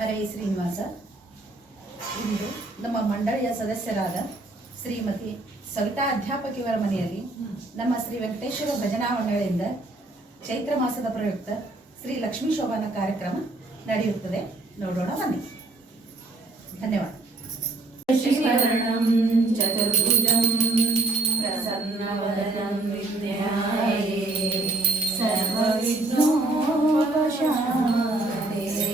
ಹರೇ ಶ್ರೀನಿವಾಸ. ಇಂದು ನಮ್ಮ ಮಂಡಳಿಯ ಸದಸ್ಯರಾದ ಶ್ರೀಮತಿ ಸವಿತಾ ಅಧ್ಯಾಪಕಿಯವರ ಮನೆಯಲ್ಲಿ ನಮ್ಮ ಶ್ರೀ ವೆಂಕಟೇಶ್ವರ ಭಜನಾ ಮಂಡಳಿಯಿಂದ ಚೈತ್ರ ಮಾಸದ ಪ್ರಯುಕ್ತ ಶ್ರೀ ಲಕ್ಷ್ಮೀ ಶೋಭಾನ ಕಾರ್ಯಕ್ರಮ ನಡೆಯುತ್ತದೆ. ನೋಡೋಣ ಬನ್ನಿ. ಧನ್ಯವಾದ. ಚತುರ್ಭುಜಂ ಪ್ರಸನ್ನವದನಂ ವಿದ್ಯಾಯೇ ಸರ್ವವಿಘ್ನೋಪಶಾಂತಯೇ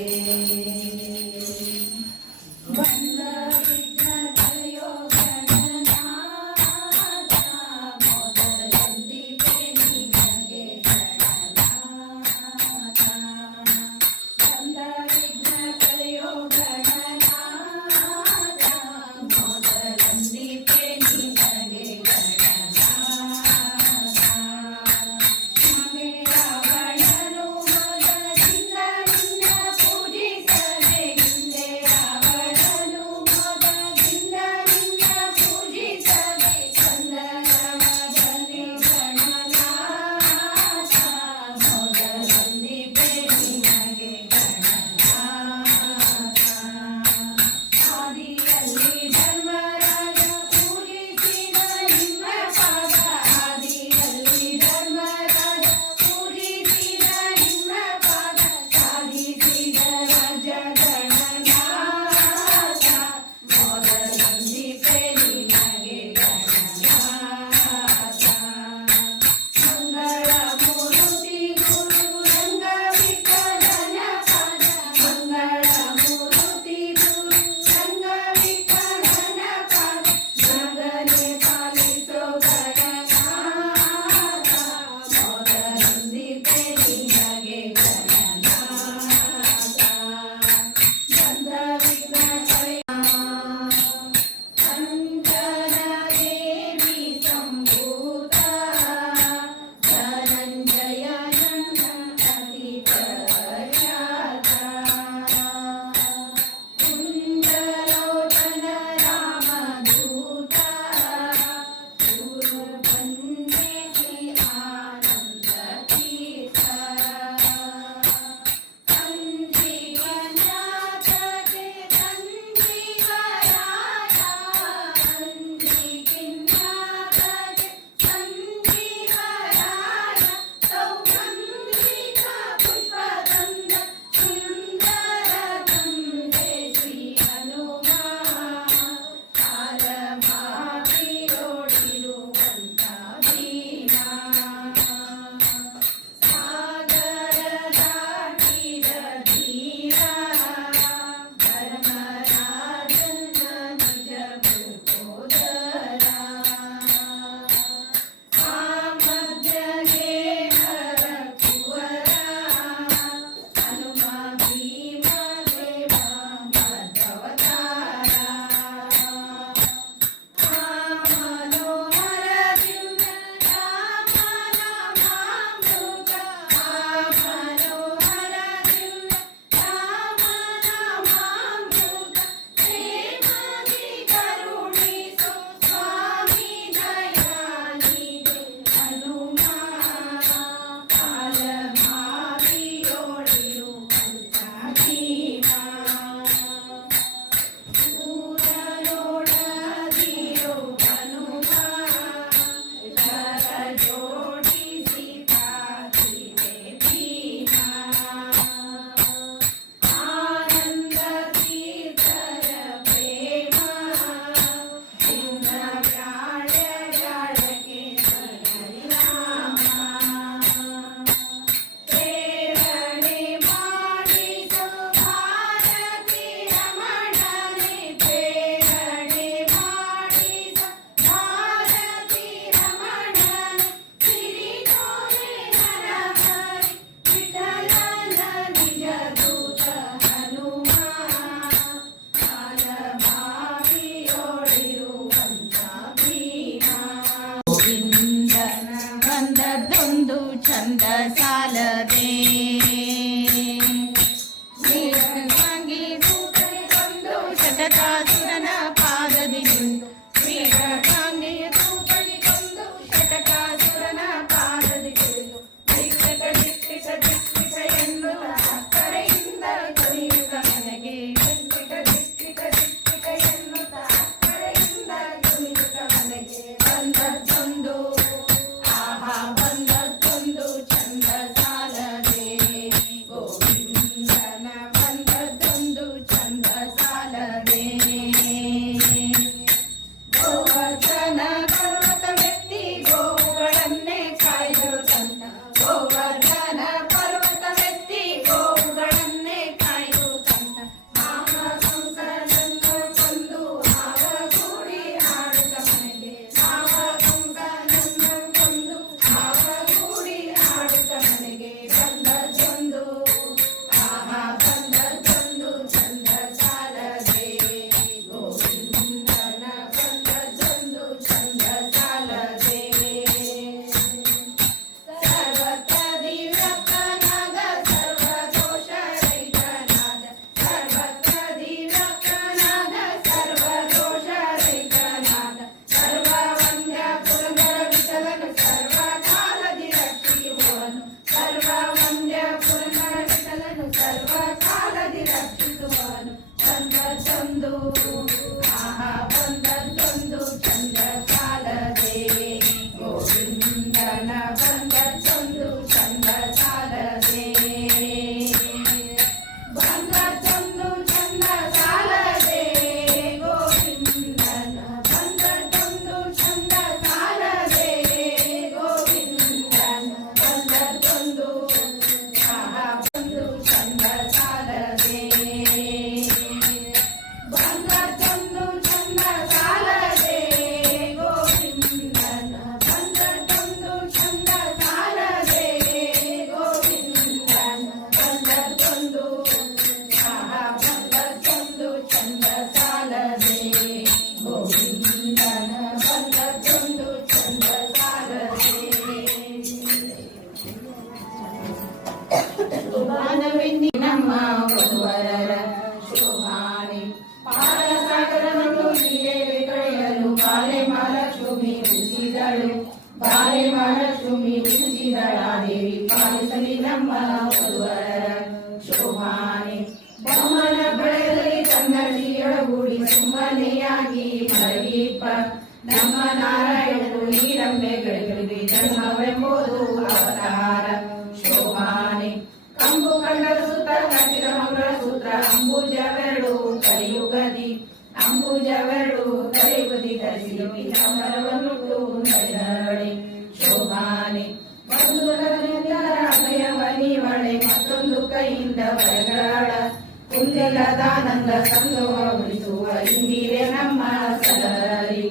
ಚಂದ ಸಾಲದೆ ಒಂದು ಶತಕಾಸುರನ ಪಾದದಿ ಕೊಂದು ಶತಕಾಸುರನ ಪಾದದಿ ದಿಕ್ಕ ಎನ್ನುವ ಕರೆಯಿಂದ ಕಲಿಯುಗ ನನಗೆ ಮಗಳು ಬಾಲೆ ಮಹಾಲಕ್ಷ್ಮಿ ಉಳಿಸಿದಳಾದೇವಿ ಪಾಲಿಸಲಿ ನಮ್ಮ ವಧುವರರ ಶೋಭಾನೆ ಬಮ್ಮನ ಬಳೆಯಲ್ಲಿ ಕನ್ನಡಿಯೊಳಗೂಡಿ ಸುಮ್ಮನೆಯಾಗಿ ಮರಗಿಪ್ಪ ನಮ್ಮ ನಾರಾಯಣನು ನೀರಮ್ಮೆಗಳಿಗೆ ಜನ್ಮವೆಂಬುದು ಅವತಾರ ಶೋಭಾನೆ ಕಂಬು ಕಂಡರ ಸೂತ್ರ ಕಟ್ಟಿದ ಮಂಗಳ ಸೂತ್ರ ಅಂಬುಜವೆರಡು ಕಲಿಯುಗದಿ ಅಂಬುಜವೆರಡು ಕಲಿಯುಗದಿ ಧರಿಸಿ ಅಮರವನ್ನುಟ್ಟು ನಡೆದಳೆ ಶೋಭಾನೆ ಒಂದು ಲಗ್ನದಿಂದ ಅಭಯವನಿವಳೆ ಮತ್ತೊಂದು ಕೈಯಿಂದ ಬರಗಾಳ ಕುಂದಿಲ್ಲದಾನಂದ ಸಂಗವ ಉಳಿಸುವ ಇಂದಿರೆ ನಮ್ಮ ಸರರಿ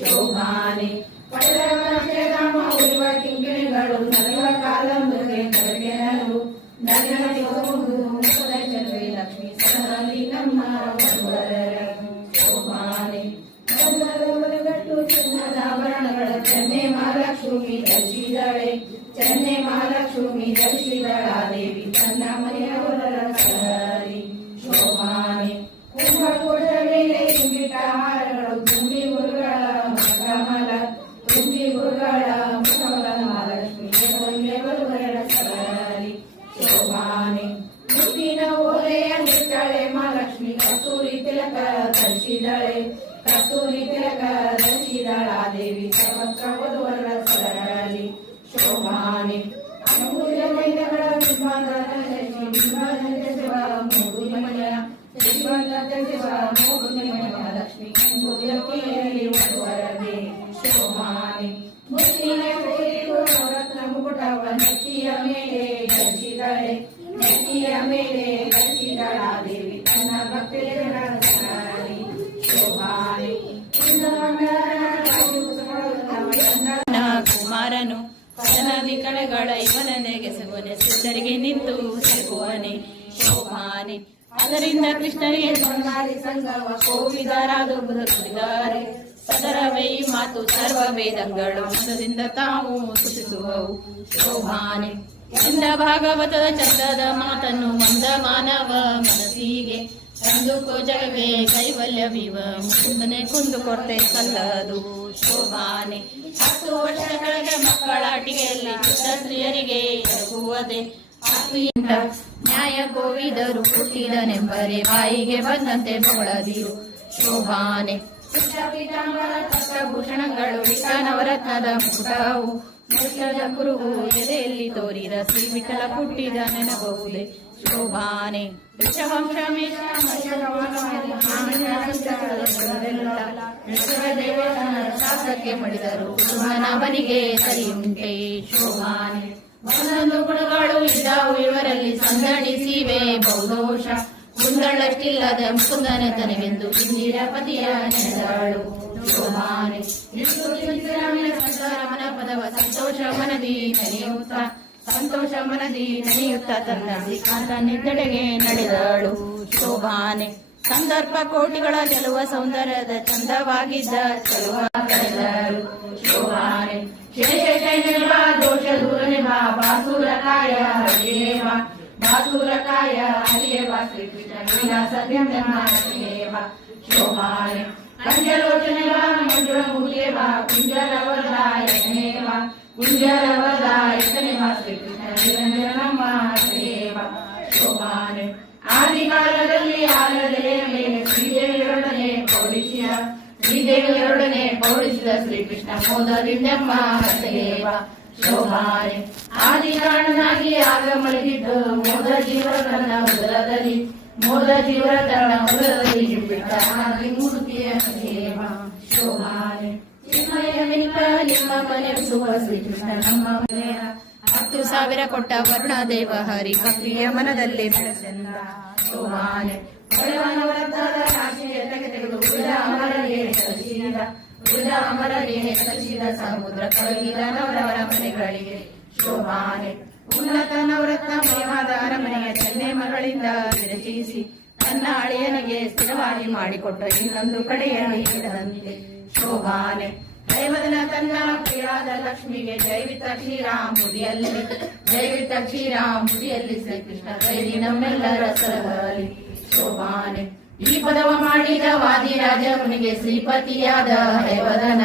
ಶೋಭಾನೆ ಪಡೆದಮ ಉಳಿವ ಕಿಂಕಿಣಿಗಳು ನಲಿವ ಕಾಲಂಬುಗೆ ನರಗೆನಲು ಚಂದ್ರಿ ಲಕ್ಷ್ಮಿ ಸರಲಿ ನಮ್ಮ ವಧುವರರ ಶೋಭಾನೆ ಗಟ್ಟು ಚಿನ್ನದ ಆಭರಣಗಳ ಚೆನ್ನೆ ಮಹಾಲಕ್ಷ್ಮಿ ಧರಿಸಿದಳೆ ಚೆನ್ನೆ ಮಹಾಲಕ್ಷ್ಮಿ ಧರಿಸಿದಳಾದೇವಿ ತನ್ನ ಮನೆಯವರ ಸರರಿ ಶೋಭಾನೆ ಕುಂಭಕೋಶ ಮೇಲೆ ಇಂಗಿಟ ಹಾರಗಳು ತುಂಬಿ ಗುರುಗಳ ಕಮಲ ತುಂಬಿ ಗುರುಗಳ ಮುಖಮಲ ಮಹಾಲಕ್ಷ್ಮಿ ವಧುವರರ ಸರರಿ ಶೋಭಾನೆ ಮುತ್ತಿನ ಓಲೆಯ ನಿಟ್ಟಳೆ ಮಹಾಲಕ್ಷ್ಮಿ ಕಸ್ತೂರಿ ತಿಲಕ ಧರಿಸಿದಳೆ ಕಸ್ತೂರಿ ತಿಲಕ ಧರಿಸಿದಳಾದೇವಿ ಸರ್ವತ್ರ ವಧುವರರ ಸರಳಿ ಶೋಭಾನೆ ಅಂಬುಜ ಮೈದಗಳ ಲಕ್ಷ್ಮಿ ವಧುವರದೇ ಶೋಭಾನೆ ಮುತ್ತಿನ ರತ್ನ ಮುಕುಟವ ನೆತ್ತಿಯ ಮೇಲೆ ಧರಿಸಿದಳೆ ನೆತ್ತಿಯ ಮೇಲೆ ಧರಿಸಿದಳಾದೇವಿ ತನ್ನ ಭಕ್ತರ ಸರಳಿ ಶೋಭಾನೆ ಕುಮಾರನು ಕದನದಿ ಕಳೆಗಳ ಇವನನೆಗೆ ಸುವನೆ ಸಿದ್ಧರಿಗೆ ನಿಂತು ಸಿಗುವನೆ ಶೋಭಾನೆ ಅದರಿಂದ ಕೃಷ್ಣರಿಗೆ ಸಂಗಾರಿ ಸಂಗವ ಕೋವಿದರಾದು ಬದುಕಿದ್ದಾರೆ ಸದರವೈ ಮಾತು ಸರ್ವ ವೇದಗಳು ಮನದಿಂದ ತಾವು ತುತಿಸುವವು ಶೋಭಾನೆ ಚಂದ ಭಾಗವತದ ಚಂದದ ಮಾತನ್ನು ಮಂದ ಮಾನವ ಮನಸ್ಸಿಗೆ ತಂದುಕೋ ಜಗವೇ ಕೈವಲ್ಯವಿವ ಮುಕುಂದನೆ ಕುಂದು ಕೊರತೆ ಸಲ್ಲದು ಶೋಭಾನೆ 10 ವರ್ಷ ಕೆಳಗೆ ಮಕ್ಕಳಾಟಿಗೆಯಲ್ಲಿ ಚಿತ್ತ ಸ್ತ್ರೀಯರಿಗೆ ಎರಗುವುದೇ ನ್ಯಾಯ ಗೋವಿದರು ಹುಟ್ಟಿದನೆಂಬರೆ ಬಾಯಿಗೆ ಬಂದಂತೆ ಬೊಗಳದಿರು ಶೋಭಾನೆ ಭೂಷಣಗಳು ವಿಠಲನವರತ್ನದ ಮುಕುಟವು ಮುಖ್ಯದ ಕುರುಹು ಎದೆಯಲ್ಲಿ ತೋರಿದ ಶ್ರೀ ವಿಠಲ ಹುಟ್ಟಿದ ನೆನಬಹುದೇ ಶೋಭಾನೆ ವಿಷವಂಶಮೇಶ ಶಾಸ್ತ್ರಕ್ಕೆ ಮಡಿದರು ಅವನಿಗೆ ಸರಿಯುಂಟೆ ಶೋಭಾನೆ ಒಂದೊಂದು ಗುಣಗಳು ಇದ್ದಾವು ಇವರಲ್ಲಿ ಸಂದಣಿಸಿವೆ ಬಹುದೋಷ ಗುಂದಳಷ್ಟಿಲ್ಲದ ಮುಕುಂದನ ತನಗೆಂದು ಇಂದಿರ ಪತಿಯ ನೆನೆದಾಳು ಶೋಭಾನೆ ಸಂಸಾರಮನ ಪದವ ಸಂತೋಷ ಮನದಿ ನೆನೆಯುತ್ತ ಸಂತೋಷ ಮನದಿ ನೆನೆಯುತ್ತ ತನ್ನ ಶ್ರೀಕಾಂತ ನಿದ್ದೆಡೆಗೆ ನಡೆದಳು ಶೋಭಾನೆ ಸಂದರ್ಭ ಕೋಟಿಗಳ ಗೆಲುವ ಸೌಂದರ್ಯದ ಚಂದವಾಗಿದ್ದ ಚೆಲುವ ಕಳೆದಳು ಶೋಭಾನೆ ಶೇಷ ದೋಷ ದೂರನೆ ಬಾಸುರಕಾಯ ಹರಿಯೇವ ಬಾಸುರಕಾಯ ಹರಿಯೇವ ಶ್ರೀಕೃಷ್ಣ ಸತ್ಯೇವ ಶೋಭಾನೆ ಕಂಜಲೋಚನೆ ಮಂಜುಳ ಮುಗಿಯೇವ ಕುಂಜರವದಾಯಕನೇವ ಕುಂಜರವದಾಯಕನೇವ ಶ್ರೀಕೃಷ್ಣ ನಿರಂಜನಮ್ಮ ಹರಿಯೇವ ಶೋಭಾನೆ ಆದಿಕಾಲದಲ್ಲಿ ಆಲದೆಯ ಮೇಲೆ ಶ್ರೀದೇವಿಯೊಡನೆ ಪೌಡಿಸಿದ ಶ್ರೀಕೃಷ್ಣ ಮೋದರಿಂದಮ್ಮ ಹರಿಯೇವ ಶೋಭಾನೆ ಆದಿಕಾರಣನಾಗಿ ಆಗ ಮಲಗಿದ್ದು ಮೋದ ಜೀವರತನ ಉದರದಲ್ಲಿ ಬಿಟ್ಟ ಮೂರ್ತಿಯ ಹರಿಯೇವ ಶೋಭಾನೆ ನಿಮ್ಮ ಮನೆ ಶ್ರೀಕೃಷ್ಣ ನಮ್ಮ ಮನೆಯ 10,000 ಕೊಟ್ಟ ವರುಣದೇವ ಹರಿ ಭಕ್ತಿಯ ಮನದಲ್ಲಿ ಬೆಳೆಸೆಂದ ಶೋಭಾನೆ ಅಮರನೇ ಸಲ್ಲಿಸಿದ ಸಮುದ್ರ ಕಳುಹಿದ ನವರವರ ಮನೆಗಳಿಗೆ ಶೋಭಾನೆ ಉನ್ನತ ನವರತ್ನ ಪ್ರೇಮದ ಅರಮನೆಯ ಚೆನ್ನೆ ಮಗಳಿಂದ ವಿರಚಿಸಿ ತನ್ನ ಅಳಿಯನಿಗೆ ಸ್ಥಿರವಾಗಿ ಮಾಡಿಕೊಟ್ಟ ಇನ್ನೊಂದು ಕಡೆಯನ್ನು ಇಡದಂತೆ ಶೋಭಾನೆ ದೈವದನ ತನ್ನ ಪ್ರಿಯಾದ ಲಕ್ಷ್ಮಿಗೆ ಜೈವಿತ ಕ್ಷೀರಾಂಬುದಿಯಲ್ಲಿ ಶ್ರೀಕೃಷ್ಣ ದೈವಿ ನಮ್ಮೆಲ್ಲರ ಸರಹಲಿ ಶೋಭಾನೆ ಈ ಪದವ ಮಾಡಿದ ವಾದಿರಾಜ ಮುನಿಗೆ ಶ್ರೀಪತಿಯಾದ ಹಯವದನ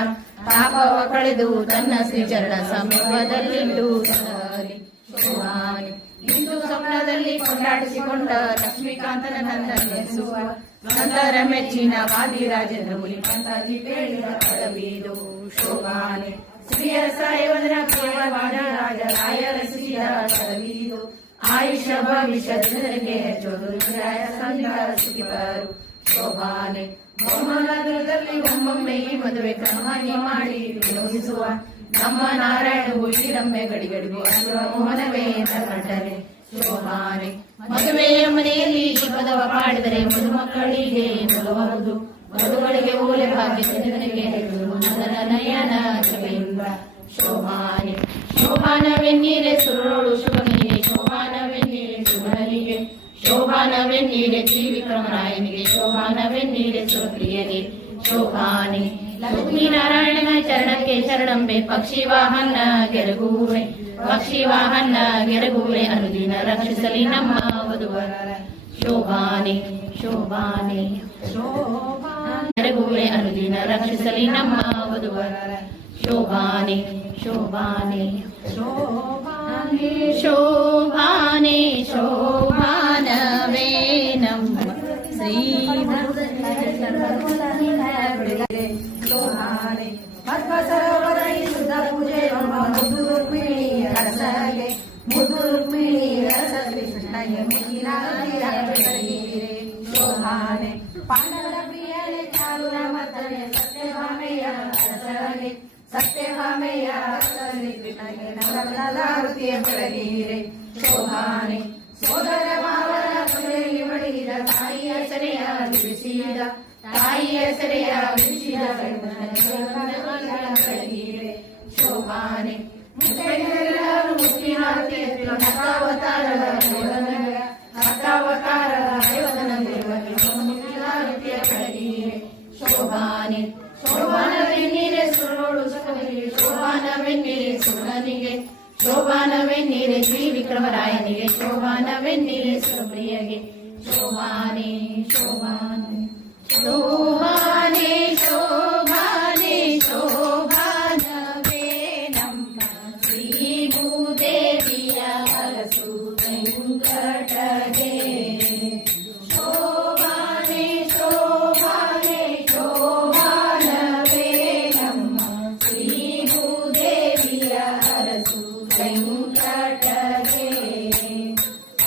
ತಾಪವ ಕಳೆದು ತನ್ನ ಶ್ರೀಚರಣ ಸಮೀಪದಲ್ಲಿಟ್ಟು ಸರಲಿ ಶೋಭಾನೆ. ಇಂದು ಸ್ವಪ್ನದಲ್ಲಿ ಕೊಂಡಾಡಿಸಿಕೊಂಡ ಲಕ್ಷ್ಮೀಕಾಂತನ ನಂದನೆಸುವ ನಂತರ ಮೆಚ್ಚಿನ ವಾದಿರಾಜೇಂದ್ರ ಮುನಿ ಕಾಂತಾಜಿ ಬೇಡಿದ ಪದವಿದು ಶೋಭಾನೆ. ಶ್ರೀಯ ಸಾಯವದನ ಪ್ರಿಯವಾದ ರಾಜರಾಯರ ಶ್ರೀಯ ಪದವಿದು ಆಯುಷ್ಯ ಭವಿಷ್ಯ ಜನರಿಗೆ ಹೆಚ್ಚೋದು ರಾಯ ಸಂದ ಸುಖಿಪರು ಶೋಭಾನೆ. ಬಹುಮನದಲ್ಲಿ ಒಮ್ಮೊಮ್ಮೆ ಈ ಮದುವೆ ಕ್ರಮಾಗಿ ಮಾಡಿ ವಿನೋದಿಸುವ ನಮ್ಮ ನಾರಾಯಣವು ಈ ರಮ್ಯ ಗಡಿಗಡಿಗೂ ಅಸುರ ಮೋಹನವೇ ಕಂಡರೆ ಶೋಭಾನೆ. ಮದುವೆಯ ಮನೆಯಲ್ಲಿ ಈ ಪದವ ಪಾಡಿದರೆ ಮದುಮಕ್ಕಳಿಗೆ ಬರುವುದು ಮದುಗಳಿಗೆ ಓಲೆ ಭಾಗ್ಯ ಜನರಿಗೆ ನಂದನ ನಯನ ಜಗೇಂದ್ರ ಶೋಭಾನೆ. ಶೋಭಾನವೆನ್ನೀರೆ ಸುರಳು ಶುಭನಿಗೆ ಶೋಭಾನವೆನ್ನೀರೆ ಶುಭನಿಗೆ ಶೋಭಾನವೆನ್ನೀರೆ ತ್ರಿವಿಕ್ರಮರಾಯನಿಗೆ ಶೋಭಾನವೆನ್ನೀರೆ ಸುರಪ್ರಿಯಗೆ ಶೋಭಾನೆ. ಲಕ್ಷ್ಮೀನಾರಾಯಣನ ಚರಣಕ್ಕೆ ಶರಣಂಬೆ ಪಕ್ಷಿ ವಾಹನ ಗೆರಗುವೆ ಪಕ್ಷಿ ವಾಹನ ಗೆರಗುವೆ ಅನುದಿನ ರಕ್ಷಿಸಲಿ ನಮ್ಮ ವಧುವರರ ಶೋಭಾನೆ ಶೋಭಾನೆ ಗೆರಗುವೆ ಅನುದಿನ ರಕ್ಷಿಸಲಿ ನಮ್ಮ ವಧುವರರ ಶೋಭಾನೆ ಶೋಭಾನೆ ಶೋಭಾನೆ ಶೋಭಾನೆ ಶೋಭಾನವೇ ನಮ್ಮ ಶ್ರೀ ಶೋಭಾನೆ. ಮಧ್ವ ಸರೋವರ ಶುದ್ಧ ಪೂಜೆ ಮುದ್ದು ರುಕ್ಮಿಣಿ ರಸಗೆ ಮುದ್ದು ರುಕ್ಮಿಣಿ ರಸ ಶ್ರೀ ಕೃಷ್ಣಗೆ ಮುಗಿನ ಶೋಭಾನೆ. ಪಾಂಡವರ ಪ್ರಿಯನೆ ಚಾರುರ ಮತ್ತನೆ ಸತ್ಯಭಾಮೆಯ ರಸಗೆ ಸತ್ಯಭಾಮೆಯ ರಸ ಶ್ರೀ ಕೃಷ್ಣಗೆ ನವರಲಾರುತಿಯ ಬೆಳಗಿರೆ ಶೋಭಾನೆ. ಸೋದರ ಮಾವನ ಕೊನೆಯಲ್ಲಿ ಮಡಿದ ತಾಯಿಯ ಸೆರೆಯ ಬಿಡಿಸಿದ ತಾಯಿಯ ಸೆರೆಯ ಬಿಡಿಸಿದ ಬೆಳಗಿರೆ ಶೋಭಾನೆ. ಮುತ್ತೈದೆಲ್ಲರೂ ಮುತ್ತಿನ ಹತ್ತಾವತಾರದ ಹತ್ತಾವತಾರದ ದೇವದನ ದೇವರಿಗೆ ಮುತ್ತಿನ ಬೆಳಗಿರೆ ಶೋಭಾನೆ. ಶೋಭಾನವೆನ್ನೀರೆ ಸುರಳು ಸುಖನಿಗೆ ಶೋಭಾನವೆನ್ನೀರೆ ಸುರನಿಗೆ ಶೋಭಾನವೆನ್ನೀರೆ ಶ್ರೀ ವಿಕ್ರಮರಾಯನಿಗೆ ಶೋಭಾನವೆನ್ನೀರೆ ಸುರಪ್ರಿಯಗೆ ಶೋಭಾನೆ ಶೋಭಾನೆ ಶೋಭಾನೆ ಶೋಭಾನೆ ಶೋಭಾನವೇ ನಮ್ಮ ಶ್ರೀ ಭೂದೇವಿಯ ಅರಸು ವೆಂಕಟಗೆ ಶೋಭಾನೆ ಶೋಭಾನೆ ಶೋಭಾನವೇ ನಮ್ಮ ಶ್ರೀ ಭೂದೇವಿಯ ಅರಸು ವೆಂಕಟಗೆ.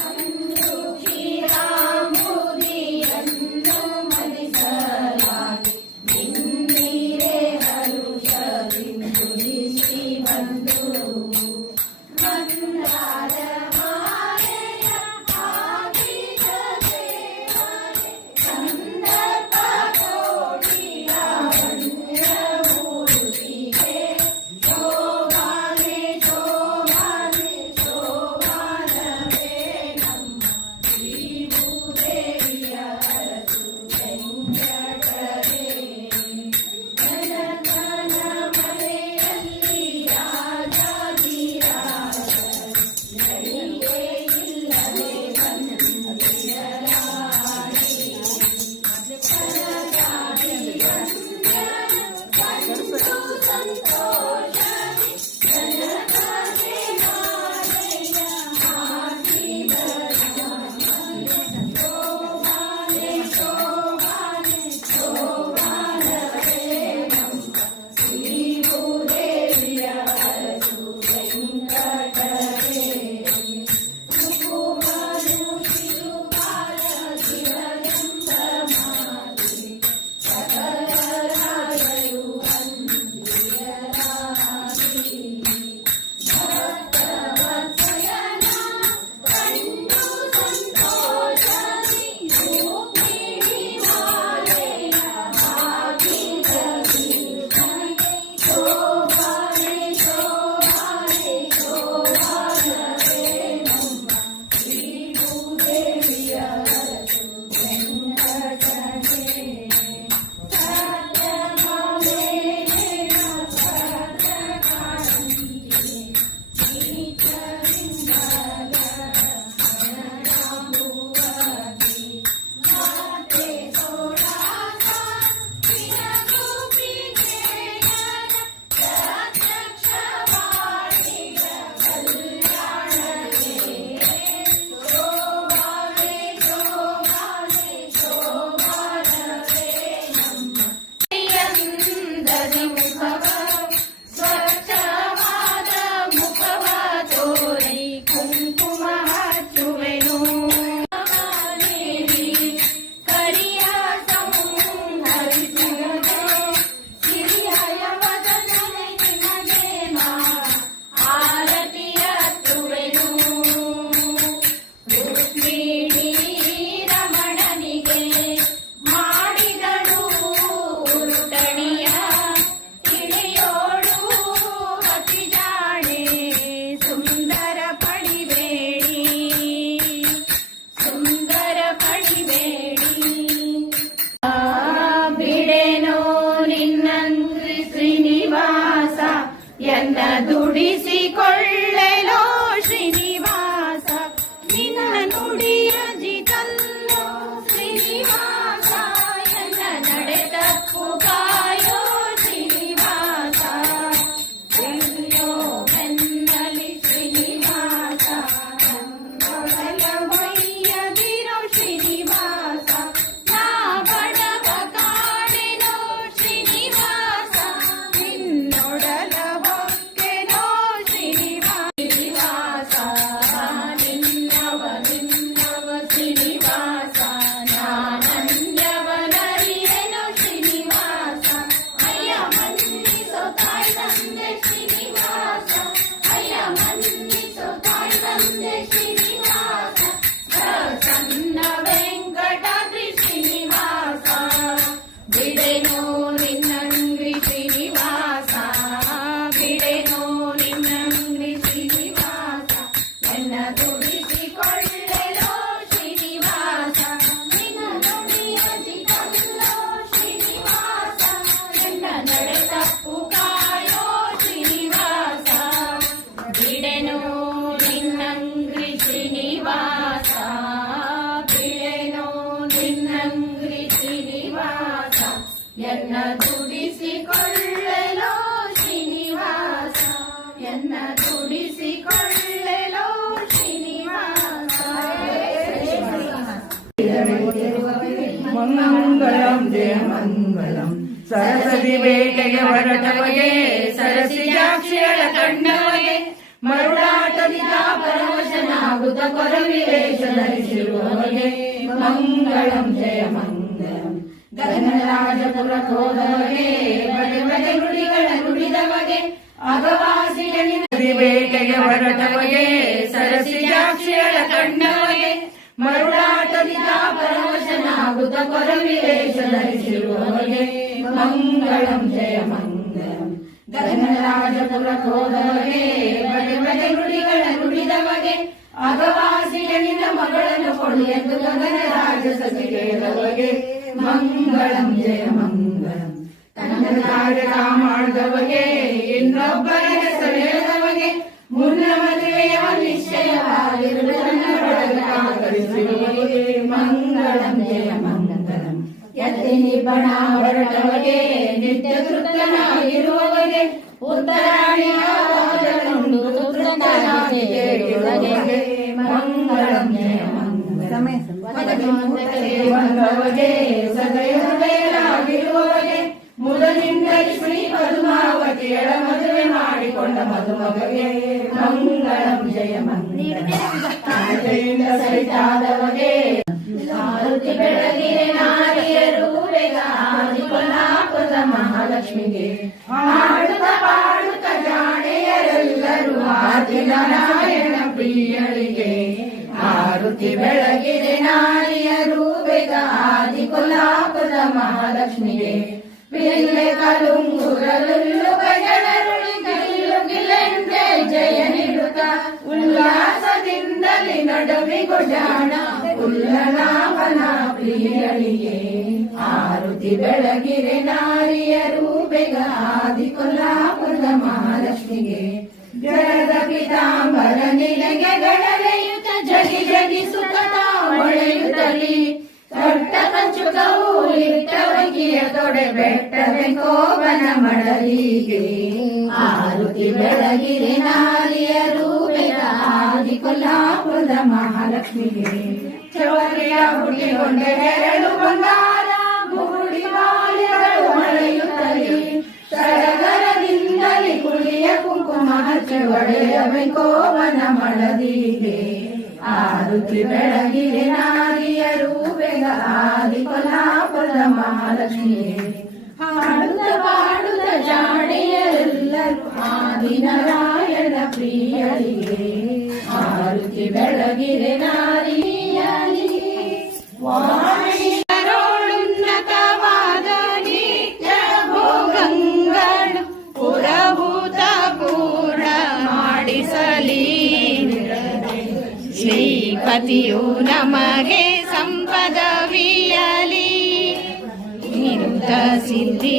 ಅಂದು ಕ್ಷೀರಾಂಬುದಿಯನ್ನು ಮದಿಸಲಾಗಿ ದುಡಿಸಿಕೊಳ್ಳಲೋ ಶ್ರೀನಿವಾಸ ನಿನ್ನ ನುಡಿಯ ಜಿತಲ್ಲೋ ಶ್ರೀನಿವಾಸ ಎನ್ನ ನಡೆ ತಪ್ಪು ಕಾಯೋ ಶ್ರೀನಿವಾಸ ಎಲ್ಲಿಯೋ ಬೆನ್ನಲಿ ಶ್ರೀನಿವಾಸ ಮೈಯದಿರೋ ಶ್ರೀನಿವಾಸ ನಾ ಬಡವ ಕಾಣೆನೋ ಶ್ರೀನಿವಾಸ ನಿನ್ನೊಡಲ ಹೊಕ್ಕೆನೋ ಶ್ರೀನಿವಾಸ ನಿನ್ನವ ಶ್ರೀನಿವಾಸ ನಾನನ್ಯವನರಿಯೆನೋ ಶ್ರೀನಿವಾಸ ಅಯ್ಯ ಮನ್ನಿಸೋ ತಾಯಿ ತಂದೆ ಶ್ರೀನಿವಾಸ ಅಯ್ಯ ಮನ್ನಿಸೋ ತಾಯಿ ತಂದೆ ಶ್ರೀನಿವಾಸ ಸಣ್ಣ ವೆಂಕಟಾದ್ರಿ ಶ್ರೀನಿವಾಸ ಬಿಡೆನೋ ನಿನ್ನಂಗ್ರಿ ಶ್ರೀನಿವಾಸ ಬಿಡೆನೋ ನಿನ್ನಂಗ್ರಿ ಶ್ರೀನಿವಾಸ ಎನ್ನ ದುಡಿಸಿಕೊಳ್ಳಲೋ ಶ್ರೀನಿವಾಸ ನಿನ್ನ ನುಡಿಯ ಜಿತಲ್ಲೋ ಶ್ರೀನಿವಾಸ ಎನ್ನ ನಡೆ ತಪ್ಪು ಕಾಯೋ ಶ್ರೀನಿವಾಸ ಬಿಡೆನೋ ನಿನ್ನಂಗ್ರಿ ಶ್ರೀನಿವಾಸ ಬಿಡೆನೋ ನಿನ್ನಂಗ್ರಿ ಶ್ರೀನಿವಾಸ ಎನ್ನ ದುಡಿಸಿಕೊಳ್ಳಲೋ ಶ್ರೀನಿವಾಸ ಎನ್ನ ದುಡಿಸಿಕೊಳ್ಳಲೋ ಶ್ರೀನಿವಾಸ ಮಂಗಳಂ ಜಯ ಮಂಗಳಂ ಸರಸ್ವತಿ ಬೇಟೆಗೆ ಹೊರಟವಗೆ ಸರಸಿಜಾಕ್ಷಿಗಳ ಕಂಡವಗೆ ಮರುಳಾಟದಿಂದ ಪರವಶನಾಗುತ್ತ ಕೊರವಿವೇಶ ಧರಿಸಿರುವವಗೆ ಮಂಗಳಂ ಜಯ ಮಂಗಳಂ ಗಗನರಾಜಪುರಕ್ಕೆ ಹೋದವಗೆ ಬಗೆ ಬಗೆ ನುಡಿಗಳ ನುಡಿದವಗೆ ಅಗವಾಸಿಗಳಿನ ಬೇಟೆಗೆ ಹೊರಟವಗೆ ಸರಸಿಜಾಕ್ಷಿಗಳ ಕಂಡವಗೆ ಮರುಳಾಟದಿಂದ ಪರವಶನಾಗುತ್ತ ಕೊರವಿವೇಶ ಧರಿಸಿರುವವಗೆ ಮಂಗಳಂ ಜಯ ಮಂಗಳಂ ಗಗನರಾಜಪುರಕ್ಕೆ ಹೋದವಗೆ ಬಗೆ ಬಗೆ ನುಡಿಗಳ ನುಡಿದವಗೆ ಅಗವಾಸಿಗಳಿನ ಮಗಳನ್ನು ಕೊಡು ಎಂದು ಗಗನರಾಜ ಸತಿಗೆದವಗೆ ಮಂಗಳಂ ಜಯ ಮಂಗಳಂ ತನ್ನ ಕಾರ್ಯ ಮಾಡಿದವಗೆ ಇನ್ನೊಬ್ಬರ ಹೆಸರೇಳದವಗೆ ಮುನ್ನ ಮದುವೆಯ ನಿಶ್ಚಯವಾಗಿರುವುದರಿಗೆ ಮಂಗಳಂ ಜಯ ಮಂಗಳಂ ಎತ್ತಿನಿ ಬಣ ಹೊರಟವಗೆ ನಿತ್ಯ ಕೃತನಾಗಿರುವವಗೆ ಉತ್ತರಾಣಿಯ ಮಂಗಳಂ ಜಯ ಮಂಗಳಂ ಬಂದವಗೆ ಸದಯ ಹೃದಯರಾಗಿರುವವಗೆ ಮೊದಲಿಂದಲೇ ಶ್ರೀ ಪದ್ಮಾವತಿಯರ ಮದುವೆ ಮಾಡಿಕೊಂಡ ಮದುಮಗಗೆ ಮಂಗಳಂ ಜಯ ಮಂಗಳಂ ಸಹಿತಾದವಗೆ ಆರತಿ ಬೆಳಗಿರೆ ನಾರಿಯರು ವೇದಾದಿ ಕೊಲ್ಲಾಪುರದ ಮಹಾಲಕ್ಷ್ಮಿಗೆ ಹಾಡುತ್ತ ಪಾಡುತ್ತ ಜಾಣೆಯರೆಲ್ಲರೂ ಆದಿ ನಾರಾಯಣ ಪ್ರಿಯಳಿಗೆ ಆರತಿ ಬೆಳಗಿರೆ ನಾರಿಯರು ವೇದಾದಿ ಕೊಲ್ಲಾಪುರದ ಮಹಾಲಕ್ಷ್ಮಿಗೆ ಬಿಲ್ಲೆ ಕಲುಂಗುರಲುಲ್ಲು ಗಜನರುಳಿ ಗಿಲ್ಲೆಂದೆ ಜಯ ನೀಡುತ್ತ ಉಲ್ಲಾಸದಿಂದಲೇ ನಡುವಿ ಗುಜಾಣ ಉಲ್ಲನಾಮನ ಪ್ರಿಯಳಿಗೆ ಆರುತಿ ಬೆಳಗಿರೆ ನಾರಿಯರು ಬೇಗ ಆದಿ ಕೊಲ್ಲಾಪುರದ ಮಹಾಲಕ್ಷ್ಮಿಗೆ ಜರದ ಪಿತಾಂಬರ ನಿನಗೆ ಗಡಲೆಯುತ ಜಗಿ ಜಗಿಸುತ್ತ ಹೊಳೆಯುತ್ತಲಿ ದೊಡ್ಡ ಕಂಚುಕವು ಇಟ್ಟವಗಿಯ ತೊಡೆ ಬೆಟ್ಟವೆ ಕೋವನ ಮಡಲಿಗೆ ಆರುತಿ ಬೆಳಗಿರೆ ನಾರಿಯರು ಬೇಗ ಆದಿ ಕೊಲ್ಲಾಪುರದ ಮಹಾಲಕ್ಷ್ಮಿಗೆ ಚವರಿಯ ಹುಟ್ಟಿಕೊಂಡೆ ನೆರಳು ಬಂಗಾರ ಮುಗುಡಿ ಮಾಲೆಗಳು ಹೊಳೆಯುತ್ತಲಿ ಸಡಗರದಿಂದಲೇ ಕುಳಿಯ ಕುಂಕುಮ ಹಚ್ಚಿ ಒಡೆಯವೆ ಕೋವನ ಮಡದಿಗೆ ಆರುತಿ ಬೆಳಗಿರೆ ನಾರಿಯರು ಬೇಗ ಆದಿ ಕೊಲ್ಲಾಪುರದ ಮಹಾಲಕ್ಷ್ಮಿಗೆ ಹಾಡುತ್ತ ಪಾಡುತ್ತ ಜಾಡೆಯರೆಲ್ಲರೂ ಆದಿ ನಾರಾಯಣ ಪ್ರಿಯಳಿಗೆ ಆರುತಿ ಬೆಳಗಿರೆ ನಾರಿಯರಿಗೆ ವಾಣಿಯರೋಳುನ್ನತವಾದ ನಿತ್ಯ ಭೋಗಂಗಳು ಪುರಭೂತ ಪೂರ್ಣ ಮಾಡಿಸಲಿ ಶ್ರೀಪತಿಯು ನಮಗೆ ಸಂಪದವಿಯಲಿ ನಿರುತ ಸಿದ್ಧಿ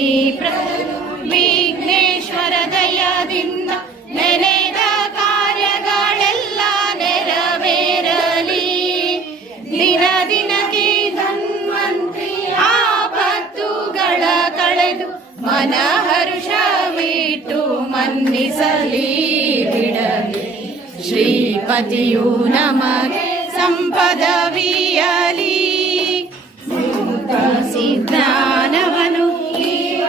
ವಿಘ್ನೇಶ್ವರ ದಯದಿಂದ ನೆನೆದ ಕಾರ್ಯಗಳೆಲ್ಲ ನೆರವೇರಲಿ. ದಿನ ದಿನಕ್ಕೆ ಧನ್ವಂತ್ರಿ ಆಪತ್ತುಗಳ ಕಳೆದು ಮನ ಹರುಷವಿಟ್ಟು ಮನ್ನಿಸಲಿ ಬಿಡಲಿ. ಶ್ರೀಪತಿಯು ನಮಗೆ ಸಂಪದವಿಯಲಿ. ಸಿದ್ಧಾನವನು ಈಗ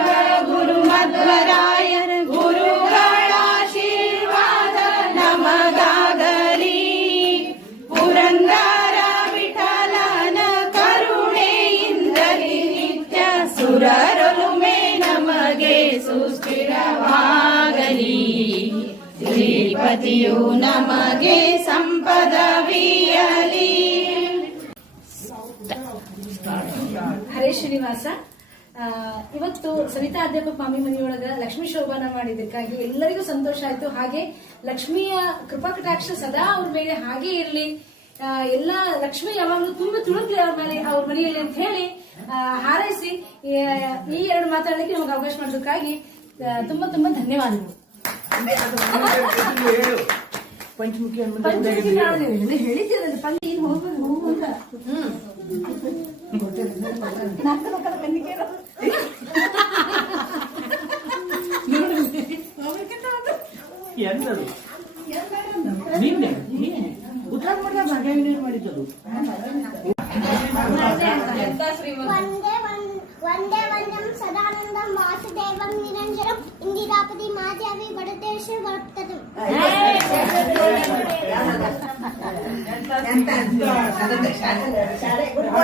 ಗುರು ಮಧ್ವರಾಯರ ಗುರುಗಳ ಆಶೀರ್ವಾದ ನಮಗಾಗಲಿ. ಪುರಂದರ ವಿಠಲನ ಕರುಣೆಯಿಂದಲಿ ನಿತ್ಯ ಸುರರೊಲುಮೆ ನಮಗೆ ಸುಸ್ಥಿರವಾಗಲಿ. ಶ್ರೀಪತಿಯು ನಮಗೆ ಸಂಪದವಿಯಲಿ. ಹರೇ ಶ್ರೀನಿವಾಸ. ಇವತ್ತು ಸವಿತಾ ಅಧ್ಯಾಪಕ ಮಾಮಿ ಮನೆಯೊಳಗ ಲಕ್ಷ್ಮೀ ಶೋಭಾನ ಮಾಡಿದ್ದಕ್ಕಾಗಿ ಎಲ್ಲರಿಗೂ ಸಂತೋಷ ಆಯ್ತು. ಹಾಗೆ ಲಕ್ಷ್ಮಿಯ ಕೃಪಾ ಕಟಾಕ್ಷ ಸದಾ ಅವ್ರ ಮೇಲೆ ಹಾಗೆ ಇರಲಿ. ಎಲ್ಲ ಲಕ್ಷ್ಮಿ ಯಾವಾಗಲೂ ತುಂಬಾ ತುಳುಕ್ಲಿ ಅವ್ರ ಮನೆಯಲ್ಲಿ ಅಂತ ಹೇಳಿ ಹಾರೈಸಿ ಈ ಎರಡು ಮಾತಾಡಲಿಕ್ಕೆ ನಮಗೆ ಅವಕಾಶ ಮಾಡೋದಕ್ಕಾಗಿ ತುಂಬಾ ತುಂಬಾ ಧನ್ಯವಾದಗಳು. ಪಂಚಮುಖಿ ಹೇಳಿದ್ದೀರಲ್ಲ ಪಂಚ ಏನು ಹೋಗ್ಬೇಕು ಹೋಗು ಅಂತ. ಎಂದದು ನಿನ್ನೆ ಉತ್ತರ ಮಾಡಿದ ಭಾಗ್ಯ ಮಾಡಿದ್ದದು. ವಂದೇ ವಂದಂ ಸದಾನಂದಂ ವಾಸುದೇವಂ ನಿರಂಜನಂ ಇಂದಿರಾಪತಿ ಮಾಧ್ಯಾವಿ ಬಡದೇಶ ವರ್ತದೆ.